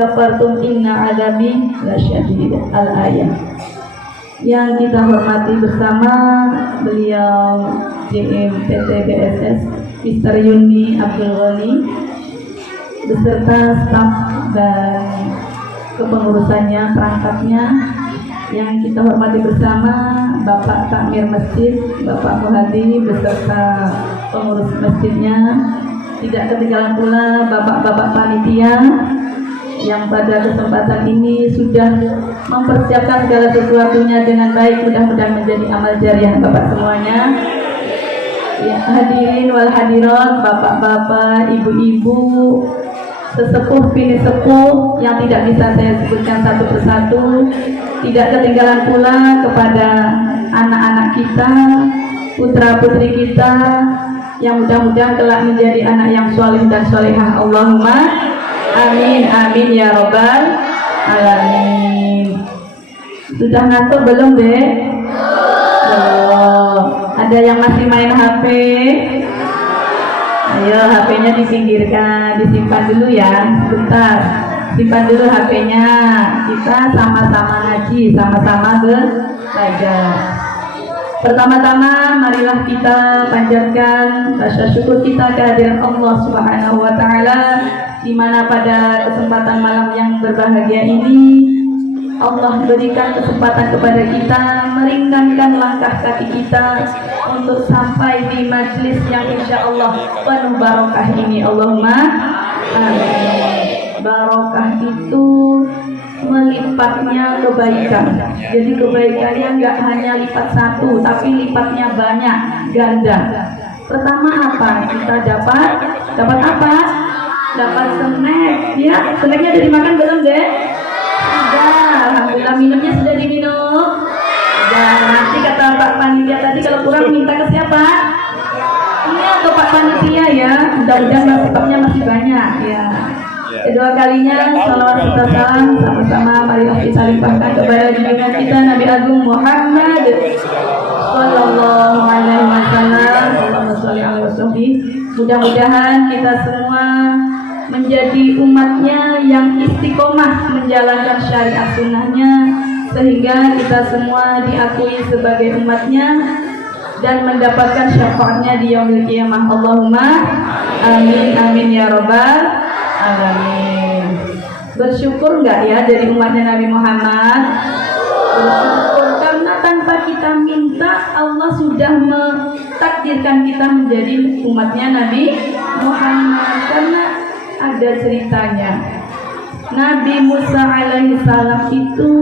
kafartum inna adabi lasyadid. Al-ayat. Yang kita hormati bersama beliau JM PT BSS Mr. Yuni Abdul Ghani beserta staf dan kepengurusannya, perangkatnya. Yang kita hormati bersama Bapak Takmir Masjid, Bapak Muhadi beserta pengurus masjidnya. Tidak ketinggalan pula bapak-bapak panitia yang pada kesempatan ini sudah mempersiapkan segala sesuatunya dengan baik. Mudah-mudahan menjadi amal jariah bapak semuanya. Ya, hadirin wal hadirat, bapak-bapak, ibu-ibu, sesepuh bini sepuh yang tidak bisa saya sebutkan satu persatu. Tidak ketinggalan pula kepada anak-anak kita, putra-putri kita yang mudah-mudahan kelak menjadi anak yang soleh dan solehah. Allahumma amin amin ya robbal alamin. Sudah ngantuk belum deh? Oh, ada yang masih main HP? Ayo HP-nya disingkirkan, disimpan dulu ya, sebentar. Simpan dulu HP-nya. Kita sama-sama ngaji, sama-sama belajar. Pertama-tama marilah kita panjatkan rasa syukur kita kehadiran Allah Subhanahu wa taala, di mana pada kesempatan malam yang berbahagia ini Allah berikan kesempatan kepada kita meringankan langkah kaki kita untuk sampai di majlis yang insya Allah penuh barokah ini. Allahumma amin. Barokah itu melipatnya kebaikan. Jadi kebaikannya nggak hanya lipat satu, tapi lipatnya banyak, ganda. Pertama apa? Kita dapat apa? Dapat snack. Ya, snacknya udah dimakan belum deh? Sudah. Alhamdulillah, minumnya sudah diminum. Dan nanti kata Pak Panitia tadi kalau kurang minta ke siapa? Iya, ke Pak Panitia ya. Mudah-mudahan stoknya masih banyak ya. Kedua kalinya salawat serta salam sama-sama marilah kita limpahkan kepada junjungan kita Nabi Agung Muhammad sallallahu alaihi wasallam. Mudah-mudahan kita semua menjadi umatnya yang istiqomah menjalankan syariat sunnahnya, sehingga kita semua diakui sebagai umatnya dan mendapatkan syafaatnya di yaumil qiyamah. Allahumma amin amin ya robbal alamin. Bersyukur enggak ya dari umatnya Nabi Muhammad? Bersyukur karena tanpa kita minta Allah sudah mentakdirkan kita menjadi umatnya Nabi Muhammad. Karena ada ceritanya. Nabi Musa alaihi salam itu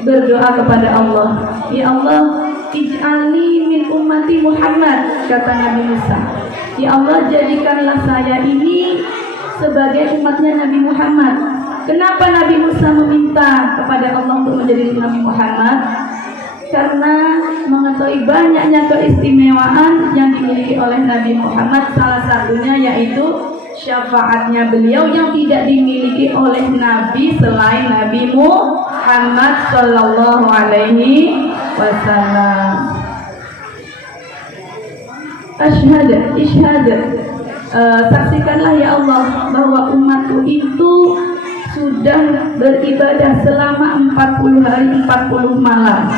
berdoa kepada Allah, ya Allah, ij'alni min ummati Muhammad, kata Nabi Musa. Ya Allah, jadikanlah saya ini sebagai umatnya Nabi Muhammad. Kenapa Nabi Musa meminta kepada Allah untuk menjadi Nabi Muhammad? Karena mengetahui banyaknya keistimewaan yang dimiliki oleh Nabi Muhammad. Salah satunya yaitu syafaatnya beliau yang tidak dimiliki oleh Nabi selain Nabi Muhammad Sallallahu Alaihi Wasallam. Ishhad, saksikanlah ya Allah bahwa umatku itu sudah beribadah selama 40 hari 40 malam.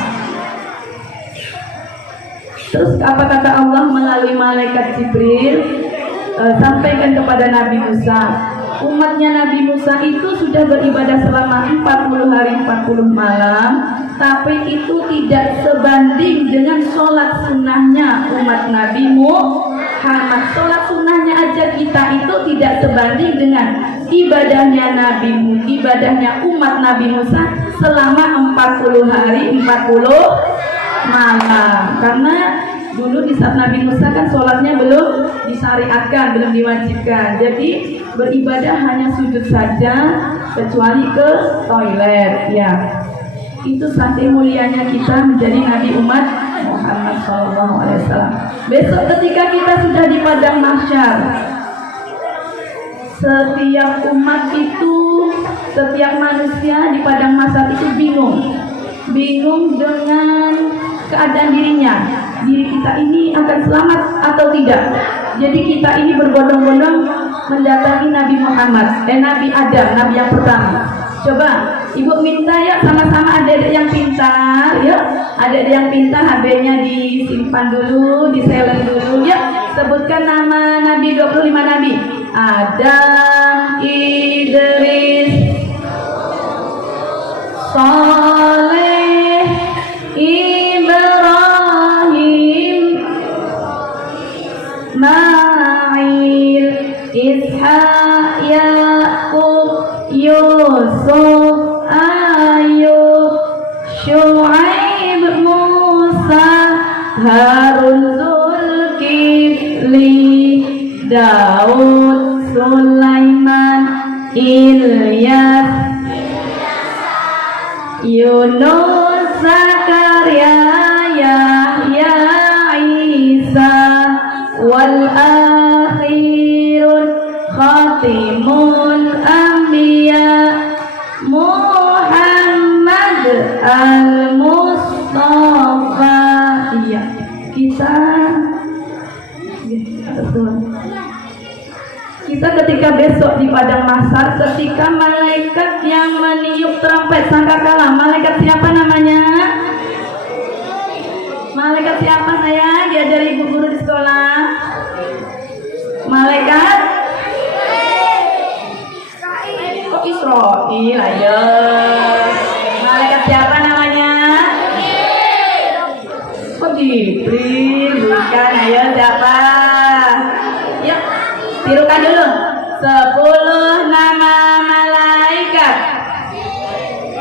Terus apa kata Allah melalui malaikat Jibril? Sampaikan kepada Nabi Musa, umatnya Nabi Musa itu sudah beribadah selama 40 hari 40 malam, tapi itu tidak sebanding dengan sholat sunnahnya umat Nabi Muhammad. Sholat sunnahnya aja kita itu tidak sebanding dengan ibadahnya umat Nabi Musa selama 40 hari 40 malam. Karena dulu di saat Nabi Musa kan sholatnya belum disyariatkan, belum diwajibkan. Jadi beribadah hanya sujud saja, kecuali ke toilet. Ya, itu saking mulianya kita menjadi Nabi umat Muhammad SAW. Besok ketika kita sudah di padang mahsyar, setiap umat itu, setiap manusia di padang mahsyar itu bingung dengan keadaan dirinya. Diri kita ini akan selamat atau tidak. Jadi kita ini berbondong-bondong mendatangi Nabi Muhammad, Nabi Adam, Nabi yang pertama. Coba ibu minta ya sama-sama adik-adik yang pintar ya, adik-adik yang pintar HP-nya disimpan dulu, di-silent dulu ya. Sebutkan nama Nabi, 25 Nabi. Adam, Idris, Saleh, Ibrahim, Ismail, Ishaq, Yaqub, Yusuf, Ayub, Syuaib, Musa, Harun, Zulkifli, Daud, Sulaiman, Ilyas, Yunus, Zakaria, Yahya, Isa, wal akhirun khatimul anbiya Muhammad al-Mustafa. Iya, kita ketika besok di padang mahsyar, ketika malaikat yang meniup trompet sangkakala, malaikat siapa namanya? Malaikat siapa saya? Diajari ibu guru di sekolah. Malaikat kok Israil ayo. Malaikat siapa namanya? Kok Jibril? Bukan, ayo siapa? Yuk, tirukan dulu 10 nama malaikat.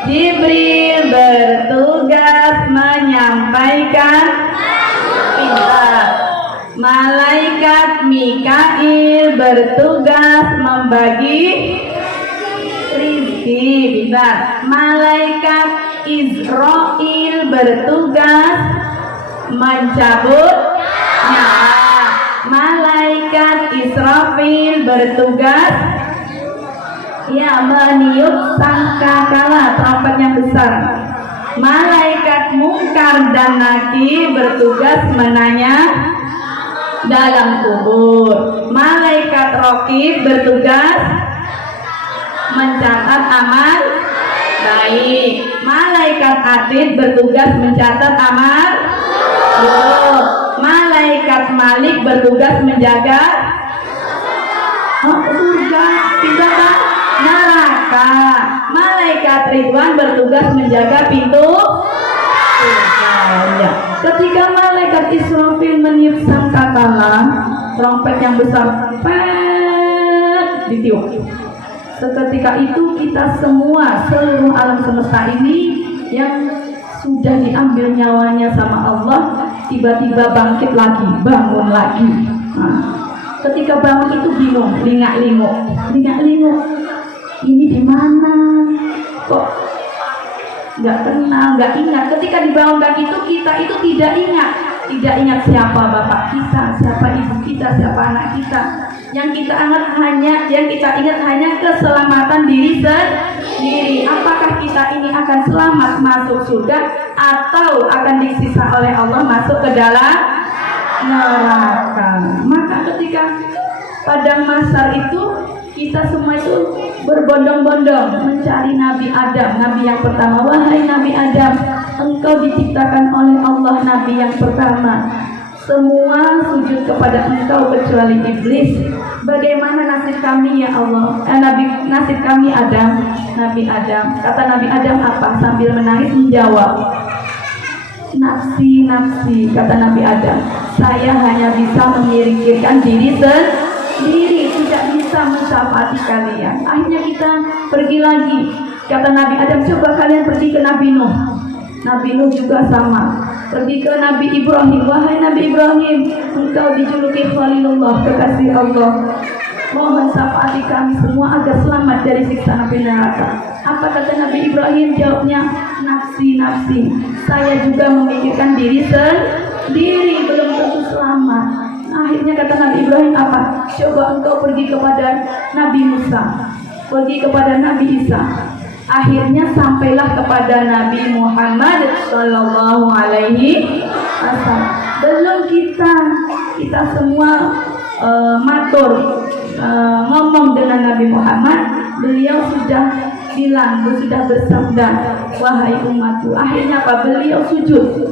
Jibril bertugas menyampaikan pintar. Malaikat Mikail bertugas membagi rizki, pintar. Malaikat Israil bertugas mencabut nyawa. Malaikat Israfil bertugas meniup sangkakala, trompet yang besar. Malaikat Munkar dan Nakir bertugas menanya dalam kubur. Malaikat Raqib bertugas mencatat amal baik. Malaikat Atid bertugas mencatat amal buruk. Malaikat Malik bertugas menjaga surga, pintu neraka. Malaikat Ridwan bertugas menjaga pintu surga. Ketika malaikat Israfil meniup sangkakala, trompet yang besar, ditiup. Seketika itu kita semua, seluruh alam semesta ini yang sudah diambil nyawanya sama Allah, tiba-tiba bangkit lagi, bangun lagi. Nah, ketika bangun itu bingung, lingak-linguk. Ini di mana? Kok nggak kenal, nggak ingat. Ketika dibangunkan itu, kita itu tidak ingat siapa bapak kita, siapa ibu kita, siapa anak kita. Yang kita ingat hanya keselamatan diri sendiri. Apakah kita ini akan selamat masuk surga atau akan disiksa oleh Allah masuk ke dalam neraka? Maka ketika padang mahsyar itu, kita semua itu berbondong-bondong mencari Nabi Adam, Nabi yang pertama. Wahai Nabi Adam, engkau diciptakan oleh Allah, Nabi yang pertama. Semua sujud kepada engkau kecuali iblis. Bagaimana nasib kami ya Allah? Nasib kami Adam, Nabi Adam. Kata Nabi Adam apa? Sambil menangis menjawab, nafsi, kata Nabi Adam. Saya hanya bisa memikirkan diri sendiri, tidak bisa mensyafaati kalian. Akhirnya kita pergi lagi. Kata Nabi Adam, coba kalian pergi ke Nabi Nuh. Nabi Nuh juga sama. Pergi ke Nabi Ibrahim. Wahai Nabi Ibrahim, engkau dijuluki Khalilullah, kekasih Allah. Mohon syafaati kami semua agar selamat dari siksa api neraka. Apa kata Nabi Ibrahim? Jawabnya, nafsi. Saya juga memikirkan diri sendiri, belum tentu selamat. Akhirnya kata Nabi Ibrahim apa? Coba engkau pergi kepada Nabi Musa, pergi kepada Nabi Isa. Akhirnya sampailah kepada Nabi Muhammad Sallallahu Alaihi Wasallam. Belum kita semua matur ngomong dengan Nabi Muhammad, beliau sudah bilang, sudah bersabda, wahai umatku. Akhirnya apa? Beliau sujud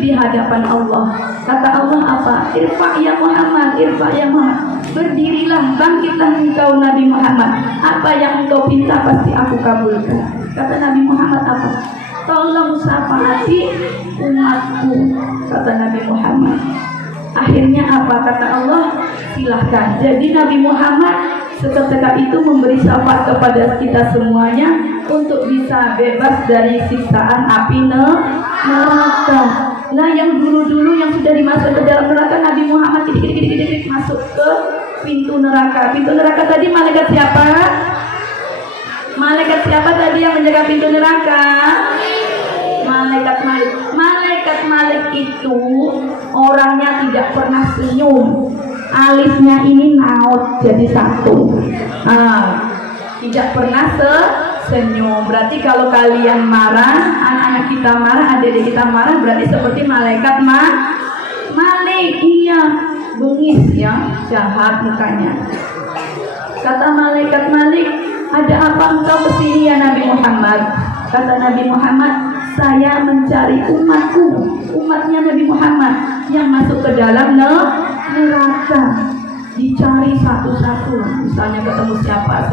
di hadapan Allah. Kata Allah apa? Irfa ya Muhammad, irfa ya Muhammad. Berdirilah, bangkitlah engkau Nabi Muhammad. Apa yang engkau pinta pasti aku kabulkan. Kata Nabi Muhammad apa? Tolong syafaati umatku, kata Nabi Muhammad. Akhirnya apa? Kata Allah, silahkan. Jadi Nabi Muhammad seketika itu memberi syafaat kepada kita semuanya untuk bisa bebas dari siksaan api neraka. Nah, yang dulu-dulu yang sudah dimasuk ke dalam neraka, Nabi Muhammad dikit-dikit masuk ke pintu neraka. Pintu neraka tadi malaikat siapa? Malaikat siapa tadi yang menjaga pintu neraka? Malaikat Malik. Malaikat Malik itu orangnya tidak pernah senyum. Alisnya ini naut jadi satu. Tidak pernah senyum. Berarti kalau kalian marah, anak-anak kita marah, adik-adik kita marah, berarti seperti malaikat Malik. Iya, bengis ya, jahat mukanya. Kata malaikat Malik, ada apa engkau kesini ya Nabi Muhammad? Kata Nabi Muhammad, saya mencari umatku, umatnya Nabi Muhammad yang masuk ke dalam neraka. Dicari satu-satu, misalnya ketemu siapa.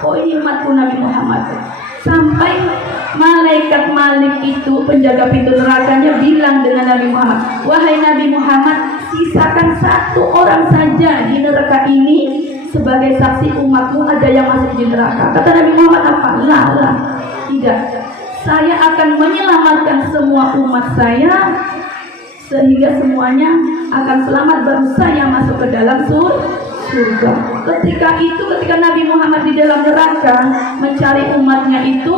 Oh, ini umatku Nabi Muhammad. Sampai malaikat Malik itu penjaga pintu nerakanya bilang dengan Nabi Muhammad, wahai Nabi Muhammad, sisakan satu orang saja di neraka ini sebagai saksi umatmu ada yang masuk di neraka. Kata Nabi Muhammad apa? Lah, tidak. Saya akan menyelamatkan semua umat saya sehingga semuanya akan selamat, baru saya masuk ke dalam surga. Ketika Nabi Muhammad di dalam neraka mencari umatnya itu,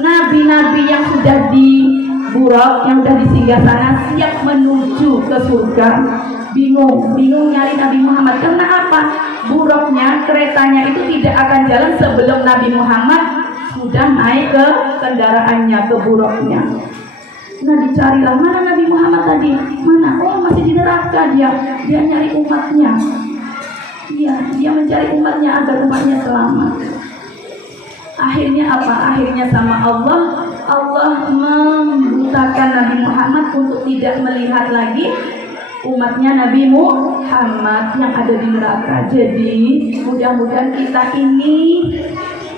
nabi-nabi yang sudah di Buraq, yang sudah di singgasana siap menuju ke surga, bingung nyari Nabi Muhammad. Karena apa? Buraqnya, keretanya itu tidak akan jalan sebelum Nabi Muhammad sudah naik ke kendaraannya, ke Buraqnya. Nah, dicarilah, mana Nabi Muhammad tadi? Mana? Oh, masih di neraka dia nyari umatnya. Iya, dia mencari umatnya agar umatnya selamat. Akhirnya apa? Akhirnya sama Allah membutakan Nabi Muhammad untuk tidak melihat lagi umatnya Nabi Muhammad yang ada di neraka. Jadi mudah-mudahan kita ini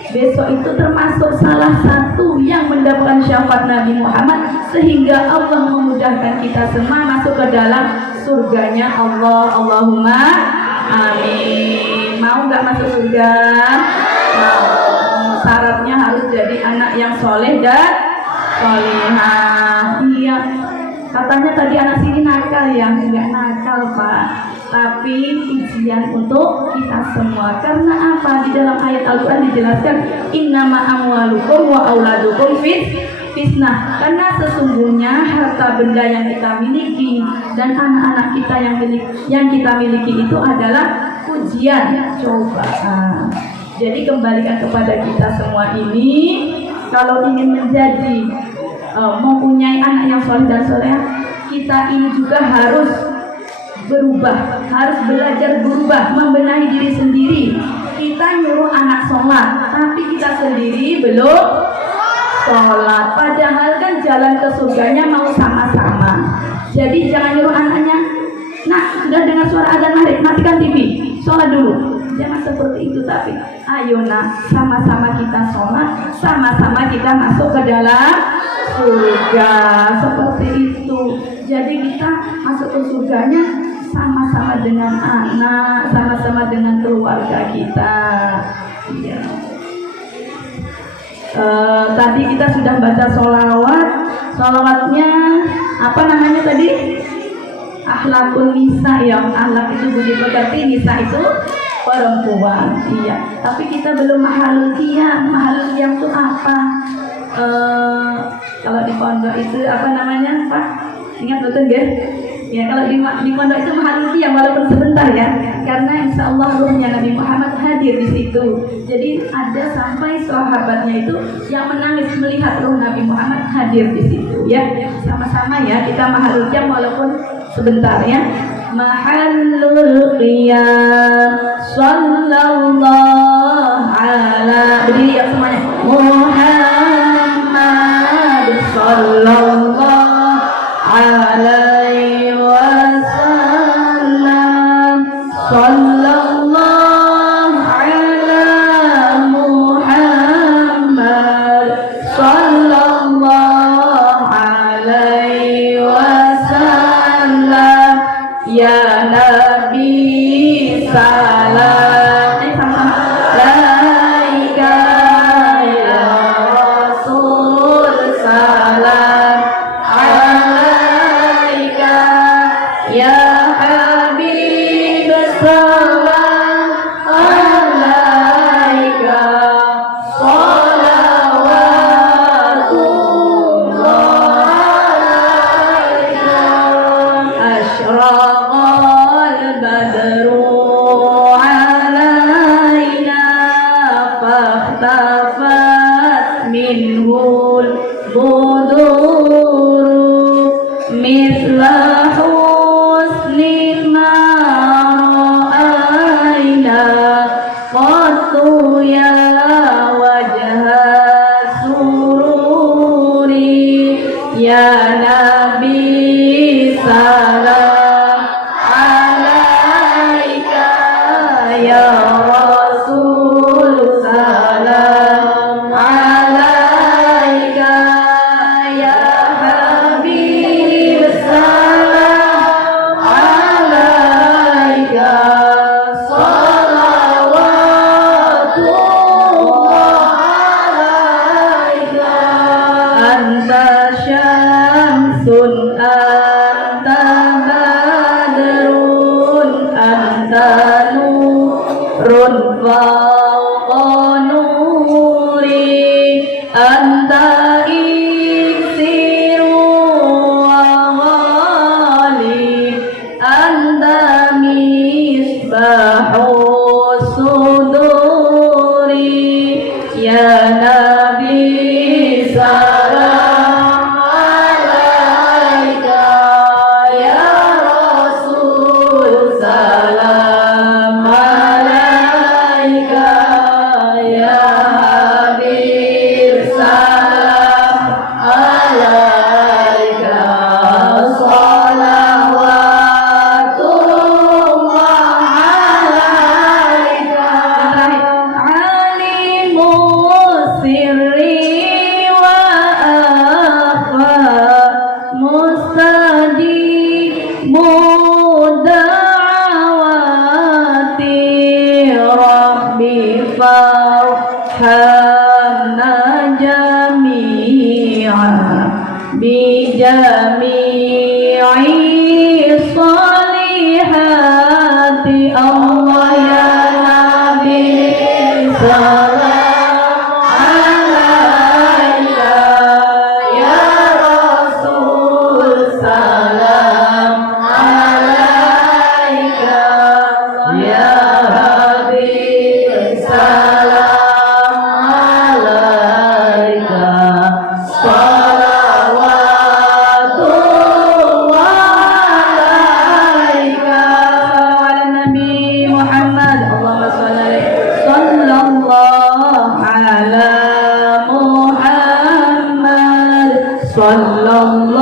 besok itu termasuk salah satu yang mendapatkan syafaat Nabi Muhammad, sehingga Allah memudahkan kita semua masuk ke dalam surganya Allah. Allahumma amin. Mau nggak masuk surga? Mau. Syaratnya harus jadi anak yang soleh dan solehah. Iya. Katanya tadi anak sini nakal ya, nggak nakal Pak, tapi ujian untuk kita semua. Karena apa? Di dalam ayat Al-Quran dijelaskan, innama amwalukum wa auladukum fitnah. Karena sesungguhnya harta benda yang kita miliki dan anak-anak kita yang kita miliki itu adalah ujian, cobaan. Jadi kembalikan kepada kita semua ini, kalau ingin menjadi mempunyai anak yang soleh dan soleh, kita ini juga harus berubah, harus belajar berubah, membenahi diri sendiri. Kita nyuruh anak sholat, tapi kita sendiri belum sholat. Padahal kan jalan ke surganya mau sama-sama. Jadi jangan nyuruh anaknya, nah sudah dengar suara adzan maghrib, matikan TV, sholat dulu. Jangan seperti itu, tapi ayo nak, sama-sama kita sholat, sama-sama kita masuk ke dalam surga. Seperti itu. Jadi kita masuk ke surganya sama-sama dengan anak, sama-sama dengan keluarga kita. Ya. Tadi kita sudah baca sholawat. Sholawatnya apa namanya tadi? Akhlakun nisa ya. Akhlak itu budi pekerti, nisa itu perempuan. Iya. Tapi kita belum mahalul qiyam. Mahalul qiyam itu apa? Kalau di pondok itu apa namanya Pak? Ingat betul ya? Ya, kalau di pondok itu mahalul qiyam walaupun sebentar ya, karena insya Allah ruhnya Nabi Muhammad hadir di situ. Jadi ada sampai sahabatnya itu yang menangis melihat ruh Nabi Muhammad hadir di situ ya. Sama-sama ya kita mahalul qiyam walaupun sebentar ya. mahallul qiyam. Sallallahu ala, berdiri ya semuanya, Muhammad sallallahu alaihi wasallam. Sallallahu ala Muhammad sallallahu alaihi wasallam. Ya Nabi salam, sama-sama, laika ya Rasul salam, alaika ya Habib salam, alaika salawatullah alaika. Asyraqal badru alaina fahtafat minhul buduru misla husni ma ra'ayna qattu ya wajha sururi. Ya Nabi salam alaika, ya Rasul salam alaika, ya Habib salam alaika, salawatullah alaika. Anta syamsun, anta badrun, anta nurun fawqa nuri, anta iksiru wa ghali, anta misbahu suduri. Ya Nabi salam alaika, ya Rasul salam alaika, ya Habib salam alaika, salawatullah alaika. Alimu sirri wa akhfa, mustajibu da'awati, Rabbi farhamna jami'an bi jami'i salihati. Allah ya Nabi salam alaika, ya Rasul salam alaika, ya Habib salam alaika, salawatullah alaika. Ala Nabi Muhammad, Allahumma shalli alaihi, sallallahu ala Muhammad sallallahu